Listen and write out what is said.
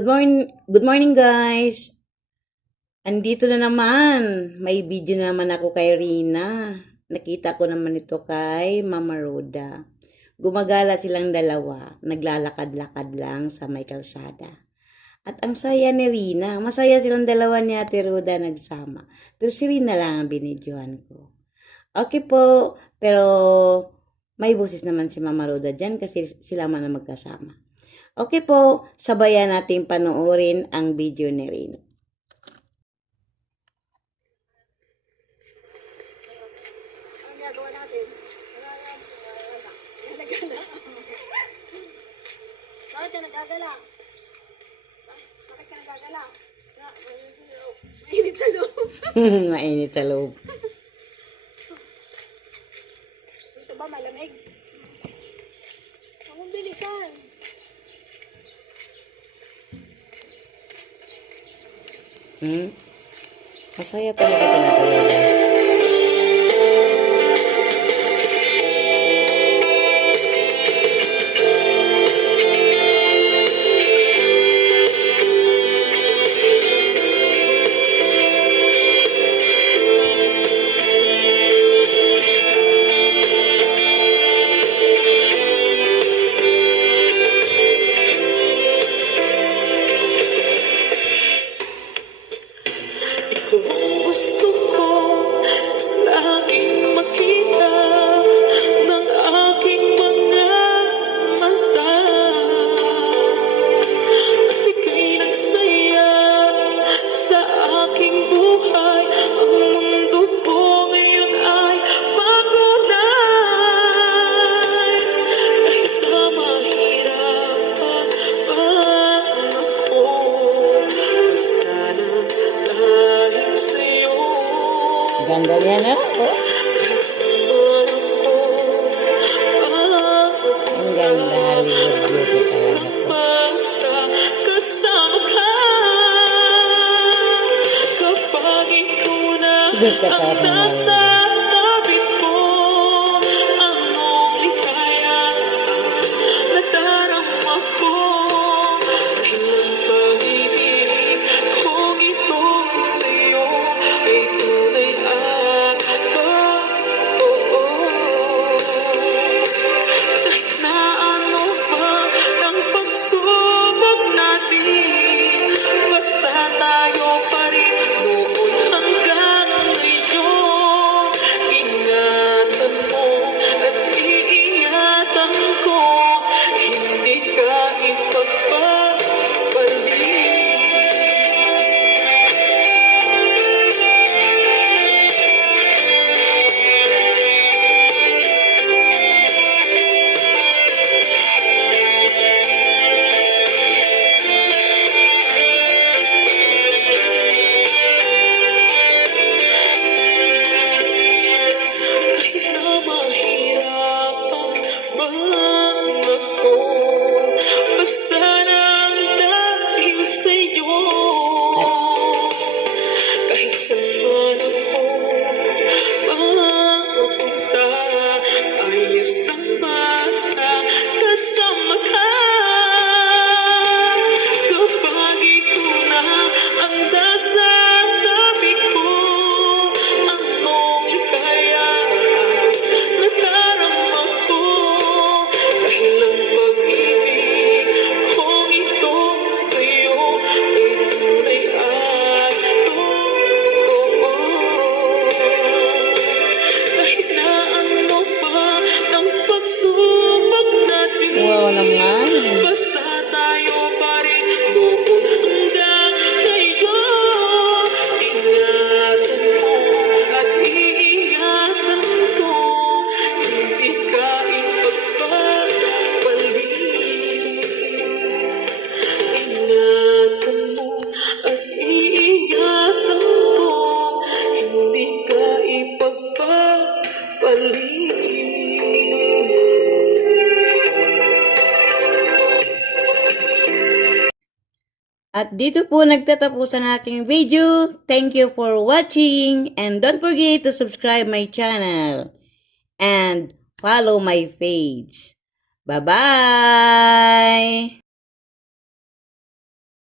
Good morning, good morning guys. Andito na naman. May video na naman ako kay Rina. Nakita ko naman ito kay Mama Roda. Gumagala silang dalawa. Naglalakad-lakad lang sa may kalsada. At ang saya ni Rina. Masaya silang dalawa ni Ate Roda nagsama. Pero si Rina lang ang binidyohan ko. Okay po. Pero may boses naman si Mama Roda dyan kasi sila man ang magkasama. Okay po, sabayan nating panoorin ang video ni Rino. Natin? Bakit ka nagagala? Bakit ka nagagala? Ah, Mainit sa loob. Mainit sa loob. Dito ba malamig? Ang bilisan. Hmm? Masaya talaga si Ganda niya na. Oh, ako ang ganda. Hollywood beauty talaga na Doon ka tatama. nasa At dito po nagtatapos ang aking video. Thank you for watching and don't forget to subscribe my channel and follow my page. Bye-bye!